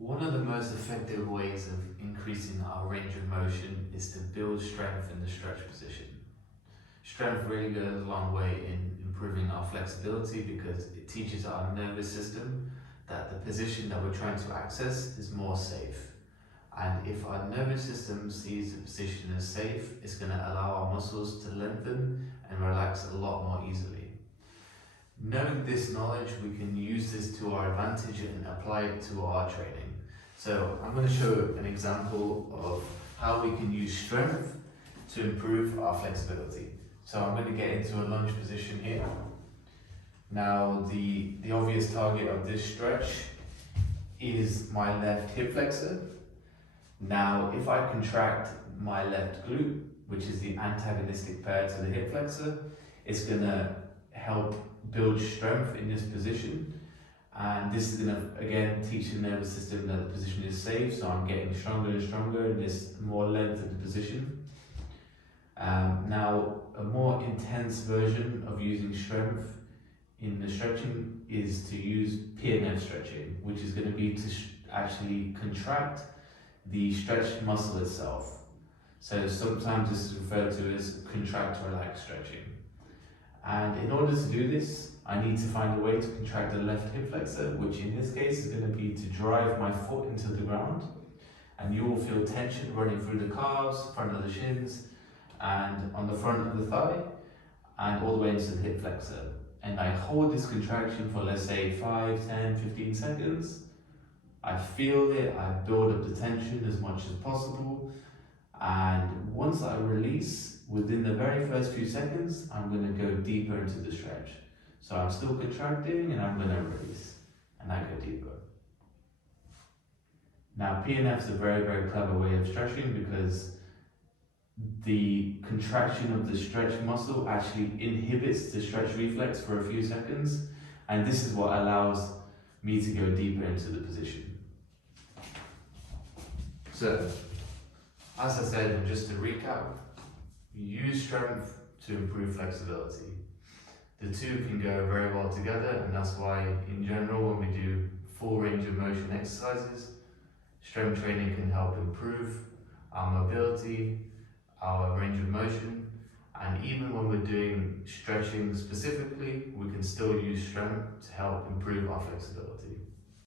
One of the most effective ways of increasing our range of motion is to build strength in the stretch position. Strength really goes a long way in improving our flexibility because it teaches our nervous system that the position that we're trying to access is more safe. And if our nervous system sees the position as safe, it's going to allow our muscles to lengthen and relax a lot more easily. Knowing this knowledge, we can use this to our advantage and apply it to our training. So I'm going to show an example of how we can use strength to improve our flexibility. So I'm going to get into a lunge position here. Now the obvious target of this stretch is my left hip flexor. Now if I contract my left glute, which is the antagonistic pair to the hip flexor, it's going to help build strength in this position, and this is going to again teach the nervous system that the position is safe, so I'm getting stronger and stronger in this more lengthened position. Now a more intense version of using strength in the stretching is to use PNF stretching, which is going to be to actually contract the stretched muscle itself. So sometimes this is referred to as contract relax stretching. And in order to do this, I need to find a way to contract the left hip flexor, which in this case is going to be to drive my foot into the ground. And you will feel tension running through the calves, front of the shins, and on the front of the thigh, and all the way into the hip flexor. And I hold this contraction for, let's say, 5, 10, 15 seconds. I feel it, I build up the tension as much as possible. And once I release, within the very first few seconds, I'm going to go deeper into the stretch. So I'm still contracting and I'm going to release, and I go deeper. Now PNF is a very, very clever way of stretching because the contraction of the stretch muscle actually inhibits the stretch reflex for a few seconds, and this is what allows me to go deeper into the position. So, as I said, and just to recap, use strength to improve flexibility. The two can go very well together, and that's why in general when we do full range of motion exercises, strength training can help improve our mobility, our range of motion, and even when we're doing stretching specifically, we can still use strength to help improve our flexibility.